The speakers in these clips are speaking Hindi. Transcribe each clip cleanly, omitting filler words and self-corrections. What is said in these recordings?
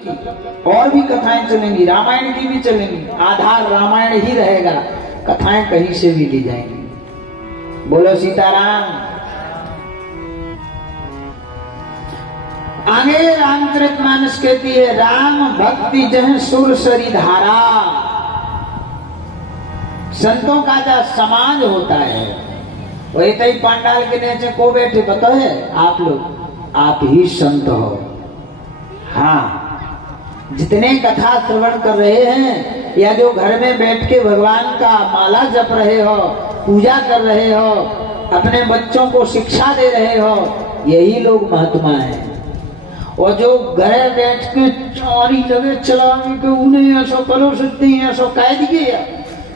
और भी कथाएं चलेंगी, रामायण की भी चलेंगी, आधार रामायण ही रहेगा, कथाएं कहीं से भी ली जाएंगी। बोलो सीताराम। आगे रामचरितमानस कहती है, राम भक्ति जह सुर सरी धारा। संतों का जो समाज होता है वही तई पांडाल के नीचे को बैठे पता है आप लोग, आप ही संत हो। हाँ, जितने कथा श्रवण कर रहे हैं या जो घर में बैठ के भगवान का माला जप रहे हो, पूजा कर रहे हो, अपने बच्चों को शिक्षा दे रहे हो, यही लोग महात्मा हैं। और जो घर बैठ के चारी जगह चलाने के उन्हें ऐसा करो सकते हैं, ऐसा कह दिए,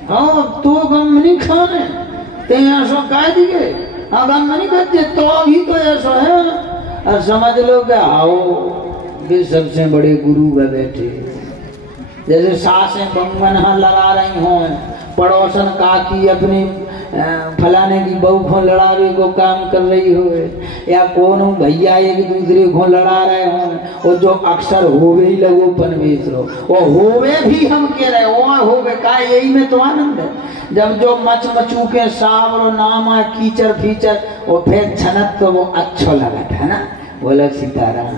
हाँ तो गम नहीं खाने ते ऐसा कह दिए, हाँ गम नहीं खाते तो ही तो ऐसा है। और समझ लो कि आओ वे सबसे बड़े गुरु में बैठे, जैसे सासें बंगमनहा लड़ा रही हों, पड़ोसन काकी अपनी फलाने की बहू को लड़ा रही को काम कर रही हो, या कौन भैया एक दूसरे को लड़ा रहे हों, और जो अक्सर होवे ही लगो पनवेश रो, वो होवे भी हम कह रहे हो होवे का, यही में तो आनंद है। जब जो मच मचू के सावरो नामा कीचड़ फीचर और फिर छनत तो वो अच्छा लगा था ना। बोला सीताराम।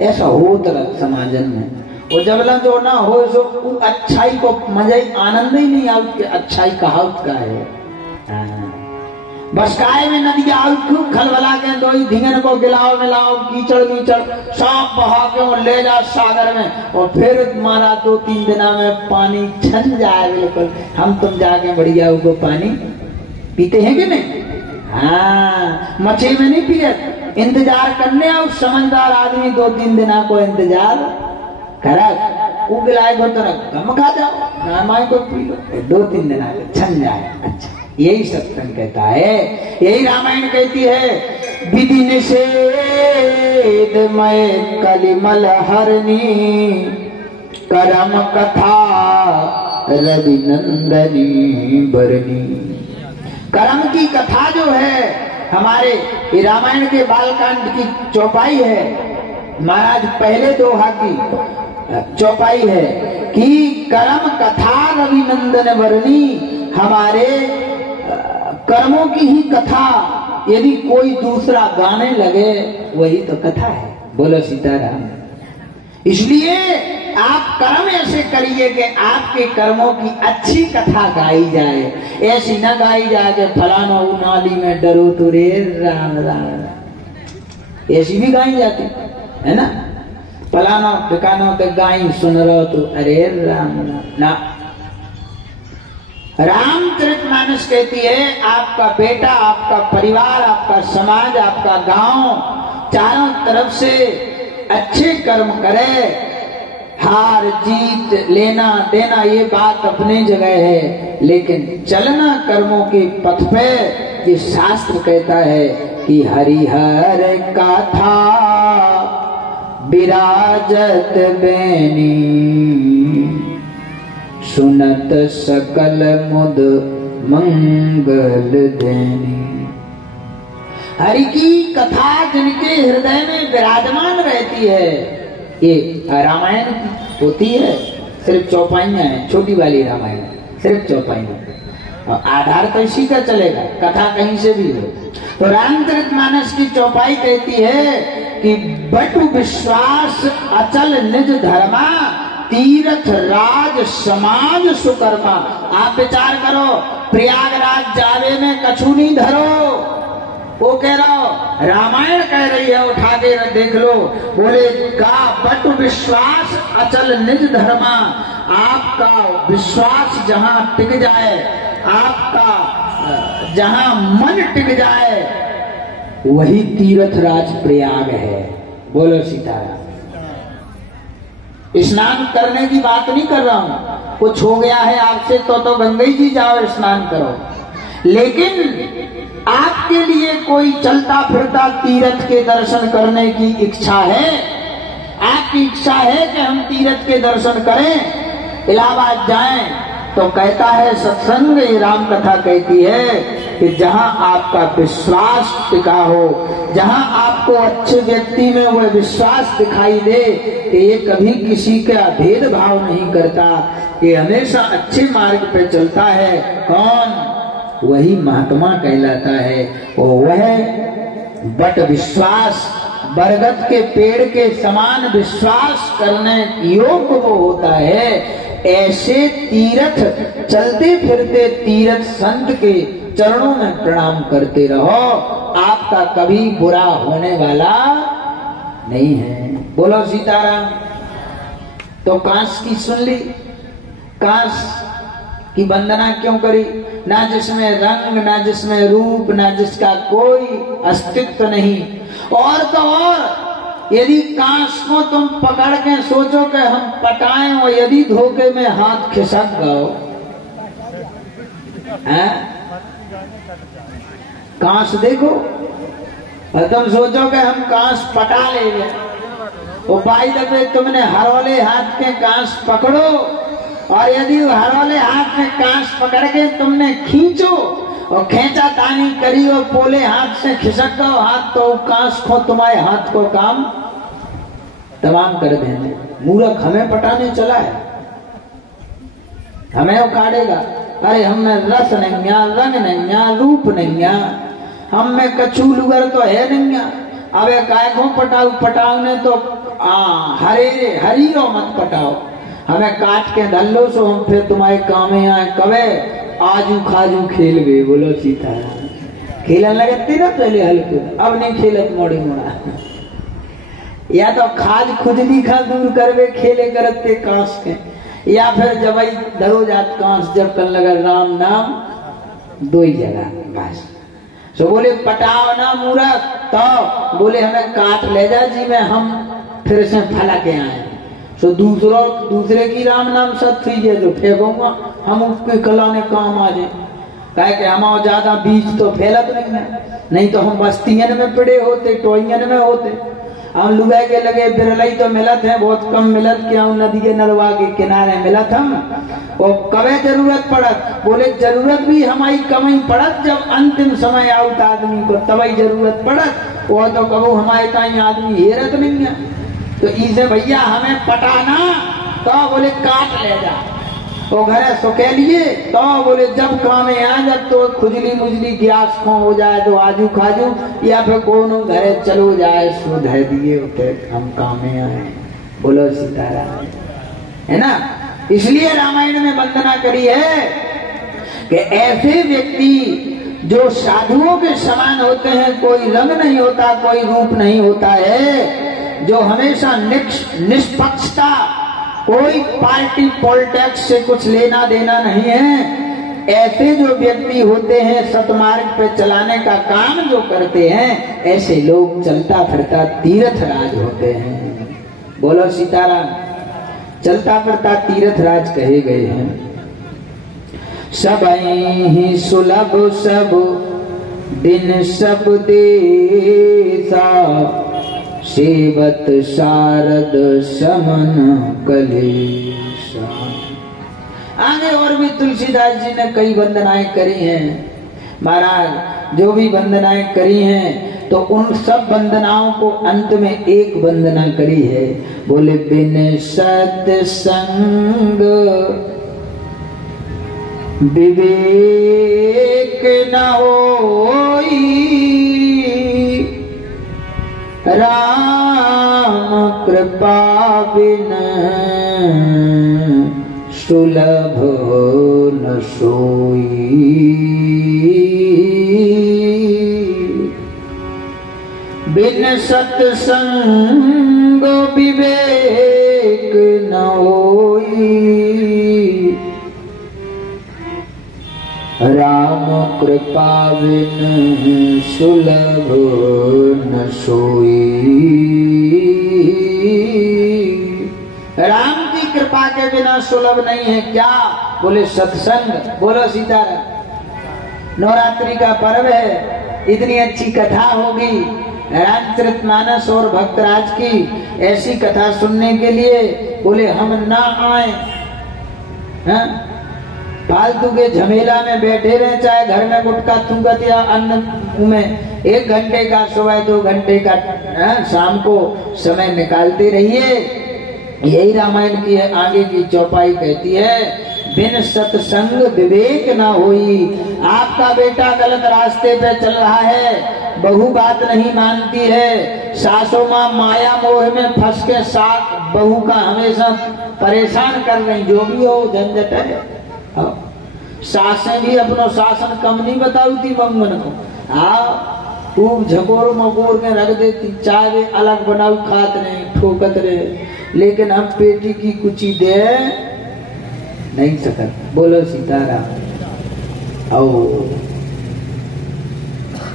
ऐसा होता समाजन में, और जब ला जो ना हो सो अच्छाई को मजा ही आनंद ही नहीं आउट के अच्छाई कहावत का है। बस काय में नदिया खूब खलबला के दो ही धिंगन को गिलाओ मिलाओ कीचड़ कीचड़ सब बहा के और ले जा सागर में, और फिर मारा 2-3 दिना में पानी छन जाए बिल्कुल। हम तुम जाके बढ़िया वो पानी पीते हैं कि नहीं? हाँ, मछली में नहीं पिए, इंतजार करने आओ। समझदार आदमी 2-3 दिना को इंतजार करा, उगलाए को तो कम खा जाओ, रामायण को पी लो, 2-3 दिन आगे छन जाए। अच्छा, यही सत्संग कहता है, यही रामायण कहती है। विधि निषेध मैं कलिमल हरनी, करम कथा रवि नंदनी बरनी। करम की कथा जो है हमारे रामायण के बालकांड की चौपाई है, महाराज पहले दोहा की चौपाई है कि कर्म कथा रवि नंदन वर्णी। हमारे कर्मों की ही कथा यदि कोई दूसरा गाने लगे वही तो कथा है। बोलो सीताराम। इसलिए आप कर्म ऐसे करिए कि आपके कर्मों की अच्छी कथा गाई जाए, ऐसी न गाई जाए कि फलाना नाली में डरो तो रे राम राम, ऐसी भी गाई जाती है ना। फलाना ठिकानों तक गाई सुन रहो तो अरे राम ना। रामचरितमानस कहती है आपका बेटा, आपका परिवार, आपका समाज, आपका गांव चारों तरफ से अच्छे कर्म करे। हार जीत लेना देना ये बात अपनी जगह है, लेकिन चलना कर्मों के पथ पे। ये शास्त्र कहता है कि हरिहर कथा विराजत बेनी, सुनत सकल मुद मंगल देनी। हरि की कथा जिनके हृदय में विराजमान रहती है, ये रामायण होती है, सिर्फ चौपाइयां हैं, छोटी वाली रामायण सिर्फ चौपाइयां, आधार तो इसी का चलेगा, कथा कहीं से भी हो। तो रामचरितमानस की चौपाई कहती है कि बटु विश्वास अचल निज धर्मा, तीर्थ राज समाज सुकर्मा। आप विचार करो, प्रयागराज जावे में कछु नहीं धरो, वो कह रहा हो रामायण कह रही है, उठा के देख लो। बोले का बटु विश्वास अचल निज धर्मा। आपका विश्वास जहां टिक जाए, आपका जहां मन टिक जाए, वही तीर्थ राज प्रयाग है। बोलो सीताराम। स्नान करने की बात नहीं कर रहा हूं, कुछ हो गया है आपसे तो गंगा जी जाओ स्नान करो, लेकिन आपके लिए कोई चलता फिरता तीर्थ के दर्शन करने की इच्छा है, आपकी इच्छा है कि हम तीर्थ के दर्शन करें, इलाहाबाद जाएं, तो कहता है सत्संग, ये राम कथा कहती है कि जहां आपका विश्वास टिका हो, जहां आपको अच्छे व्यक्ति में वह विश्वास दिखाई दे कि ये कभी किसी का भेदभाव नहीं करता, ये हमेशा अच्छे मार्ग पे चलता है, कौन? वही महात्मा कहलाता है। और वह बट विश्वास, बरगद के पेड़ के समान विश्वास करने योग्य वो होता है। ऐसे तीर्थ चलते फिरते तीर्थ संत के चरणों में प्रणाम करते रहो, आपका कभी बुरा होने वाला नहीं है। बोलो सीताराम। तो कांस की सुन ली, कांस की वंदना क्यों करी? ना जिसमें रंग, ना जिसमें रूप, ना जिसका कोई अस्तित्व नहीं। और तो और यदि कांस को तुम पकड़ के सोचो कि हम पटाएं और यदि धोखे में हाथ खिसक गओ, कांस देखो और तुम सोचो कि हम कांस पटा लेंगे, और बाई दफे तुमने हरौले हाथ के कांस पकड़ो, और यदि हरौले हाथ में कांस पकड़ के तुमने खींचो और खेचा तानी करी और पोले हाथ से खिसक गो हाथ, तो कांस को तुम्हारे हाथ को काम तमाम कर देने। मूर्ख हमें पटाने चला है, हमें उखाड़ेगा। अरे हमें रस नहीं, रंग नहीं, रूप नहीं, हम में कछू लुगर तो है नहीं। अब काय को पटाऊ? पटाऊ ने तो हरी रो मत पटाओ, हमें काट के धल लो सो हम फिर तुम्हारे काम में आए। कवे आजू खाजू खेल गए। बोलो सीताराम। खेलने लगती ना पहले हल्के, अब नहीं खेलत मोड़ी मोड़ा। या तो खाज खुजली खा दूर करवे खेले करते कांस के, या फिर जब धरो जात कांस जब कर लगा राम नाम दो ही जगह बस। सो बोले पटाओ ना मूर्ख, तो बोले हमें काट ले जा जी में हम फिर से फला के आए। सो दूसरे की राम नाम सत थी जो फेंकूंगा, हम उसके कलाने काम आ जाए। कहे कि हमारा ज्यादा बीज तो फैलत नहीं है, नहीं तो हम बस्तियन में पड़े होते, टोइयन में होते। हम लुगाई के लगे बिरलई तो मिलत है, बहुत कम मिलत, क्या नदी नलवा के किनारे मिलत हम। और कवे जरूरत पड़त? बोले जरूरत भी हमारी कम ही पड़त, जब अंतिम समय आउट आदमी को तभी जरूरत पड़त। वो तो कबू हमारे कहीं आदमी हेरत नहीं है। तो इसे भैया हमें पटाना, तो बोले काट ले जा, वो घरे सुखे लिए, तो बोले जब काम आ, जब तो खुजली मुजली गैस को हो जाए तो आजू खाजू, या फिर कोनो घरे चलो जाए सो धै दिए होते हम काम आए। बोलो सीताराम। है ना? इसलिए रामायण में वंदना करी है कि ऐसे व्यक्ति जो साधुओं के समान होते हैं, कोई रंग नहीं होता, कोई रूप नहीं होता है, जो हमेशा निष्पक्षता, कोई पार्टी पॉलिटिक्स से कुछ लेना देना नहीं है, ऐसे जो व्यक्ति होते हैं, सतमार्ग पे चलाने का काम जो करते हैं, ऐसे लोग चलता फिरता तीर्थराज होते हैं। बोलो सीताराम। चलता फिरता तीर्थराज कहे गए हैं। सबहि सुलभ सब दिन सब देसा, सेवत शारद समन कलेशा। आगे और भी तुलसीदास जी ने कई वंदनाएं करी हैं। महाराज जो भी वंदनाएं करी हैं, तो उन सब वंदनाओं को अंत में एक वंदना करी है। बोले बिन सत्संग विवेक न होई, राम कृपा बिन सुलभ न सोई। बिन सत्संग विवेक न होई, राम कृपा बिन सुलभ न सोई। राम की कृपा के बिना सुलभ नहीं है क्या? बोले सत्संग। बोलो सीताराम। नवरात्रि का पर्व है, इतनी अच्छी कथा होगी रामचरितमानस और भक्तराज की, ऐसी कथा सुनने के लिए बोले हम ना आए? फालतू के झमेला में बैठे रहे, चाहे घर में गुटखा थूकत या अन्न में 1 घंटे का सुबह 2 घंटे का शाम को समय निकालते रहिए। यही रामायण की आगे की चौपाई कहती है, बिन सत्संग विवेक न होई। आपका बेटा गलत रास्ते पे चल रहा है, बहू बात नहीं मानती है, सासू माँ माया मोह में फंस के साथ बहू का हमेशा परेशान कर रही, जो भी हो झंझट है। सासें भी अपनो शासन कम नहीं बताई थी मंगन को, खूब झकोर मकोर के रख देती, चाय अलग बनाऊ खात नहीं, ठोकत रहे, लेकिन हम पेटी की कुची दे नहीं सकत। बोलो सीताराम।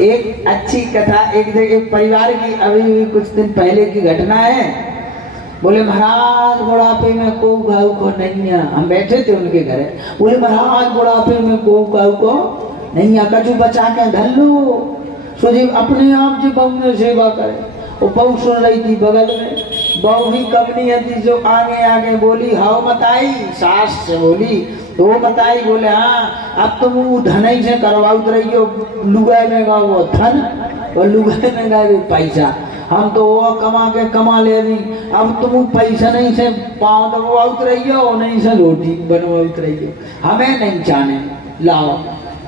एक अच्छी कथा, एक जगह परिवार की अभी कुछ दिन पहले की घटना है। बोले महाराज बुढ़ापे में को गाऊ को नहीं है, हम बैठे थे उनके घर। बोले महाराज बुढ़ापे में को गाऊ को नहीं है, कछु बचा के धन लो, सोचे अपने आप जो बहू में सेवा करे। वो बहू सुन रही थी बगल में, बहू भी कम नहीं थी, जो आगे आगे बोली, हाउ मताई, सास से बोली तो मताई बोले हाँ अब तुम वो धन ही से करवाउत रही हो, लुगाई में गा वो धन और लुगाई में गा वो पैसा, हम तो वो कमा के कमा ले रही, अब तुम पैसा नहीं से पाँव दबाउत रही हो, नहीं से रोटी बनवाउत रही हो, हमें नहीं जाने, लाओ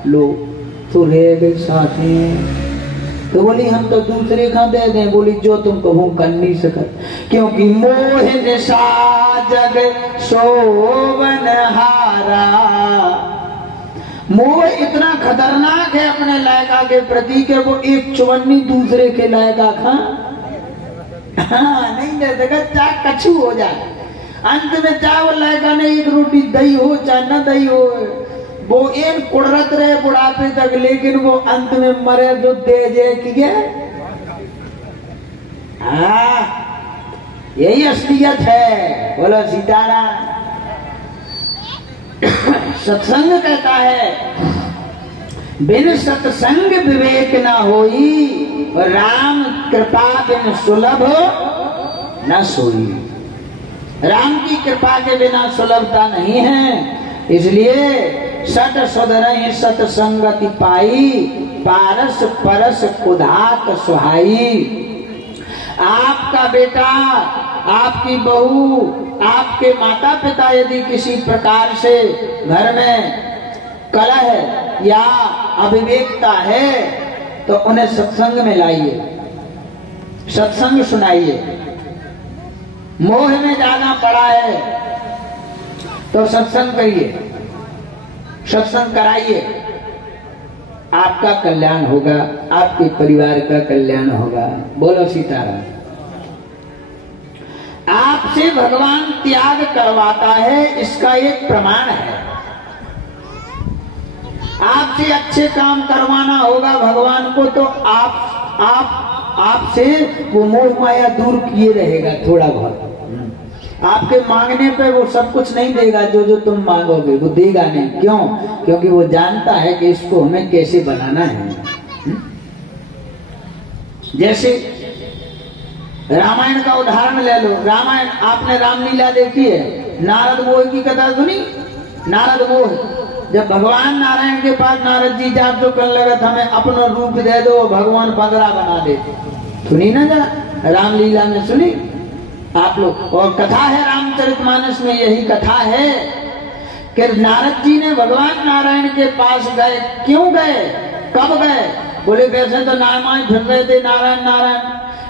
लो तो रह गए साथी। तो बोली हम तो दूसरे खा दे दें। बोली जो तुम कहूँ कर नहीं सकत, क्योंकि मोह निशा जग शोभन हारा। मोह इतना खतरनाक है अपने लायका के प्रति के वो एक चुवन्नी दूसरे के लायका खा नहीं दे सकत, चाहे कछु हो जाए। अंत में चाहे वो लायका ने एक रोटी दही हो चाहे न दही हो, वो एक कुड़रत रहे बुढ़ापे तक, लेकिन वो अंत में मरे जो दे जे किए। यही असलियत है। बोलो सीताराम। सत्संग कहता है बिन सत्संग विवेक ना होई, राम कृपा बिन सुलभ न सोई। राम की कृपा के बिना सुलभता नहीं है, इसलिए सत सुधरहि सत्संगति पाई, पारस परस कुधात सुहाई। आपका बेटा, आपकी बहू, आपके माता पिता यदि किसी प्रकार से घर में कलह या अविवेकता है तो उन्हें सत्संग में लाइए, सत्संग सुनाइए। मोह में ज्यादा पड़ा है तो सत्संग करिए, सत्संग कराइए, आपका कल्याण होगा, आपके परिवार का कल्याण होगा। बोलो सीताराम। आपसे भगवान त्याग करवाता है, इसका एक प्रमाण है। आपसे अच्छे काम करवाना होगा भगवान को तो आपसे वो मोह माया दूर किए रहेगा थोड़ा बहुत। आपके मांगने पे वो सब कुछ नहीं देगा, जो जो तुम मांगोगे वो देगा नहीं। क्यों? क्योंकि वो जानता है कि इसको हमें कैसे बनाना है। जैसे रामायण का उदाहरण ले लो। रामायण आपने रामलीला देखी है, नारद मोह की कथा सुनी। नारद मोह, जब भगवान नारायण के पास नारद जी जाप जो कर लगत हमें अपना रूप दे दो, भगवान 15 बना देते। सुनी ना जरा, रामलीला में सुनी आप लोग। और कथा है रामचरितमानस में, यही कथा है कि नारद जी ने भगवान नारायण के पास गए। क्यों गए, कब गए? बोले वैसे तो नारायण फिर रहे थे, नारायण नारायण,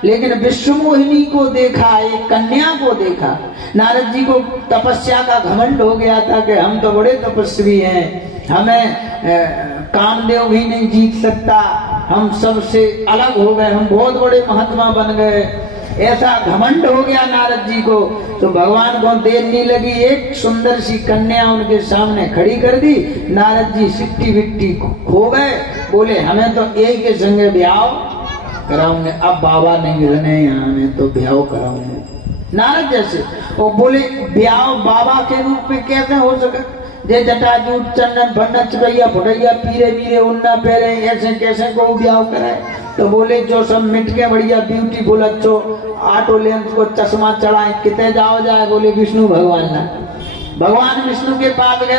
लेकिन विश्व मोहिनी को देखा, एक कन्या को देखा। नारद जी को तपस्या का घमंड हो गया था कि हम तो बड़े तपस्वी हैं, हमें कामदेव भी नहीं जीत सकता, हम सबसे अलग हो गए, हम बहुत बड़े महात्मा बन गए। ऐसा घमंड हो गया नारद जी को। तो भगवान को देर नहीं लगी, एक सुंदर सी कन्या उनके सामने खड़ी कर दी। नारद जी सिट्टी बिट्टी खो गए। बोले हमें तो एक के संगे ब्याह कराऊंगे, अब बाबा नहीं रहने यहाँ में तो ब्याह कराऊंगे। नारद जैसे वो बोले ब्याह बाबा के रूप में कैसे हो सके? जे जटाजूट चंदन भंडन चुकैया फुटैया पीरे पीरे उन्ना पहरे, ऐसे कैसे को ब्याह कराए? तो बोले जो सब मिट के बढ़िया ब्यूटीफुल अच्छो ऑटो लेंस को चश्मा चढ़ाए, कितने जाओ जाए? बोले विष्णु भगवान ना। भगवान विष्णु के पास गए।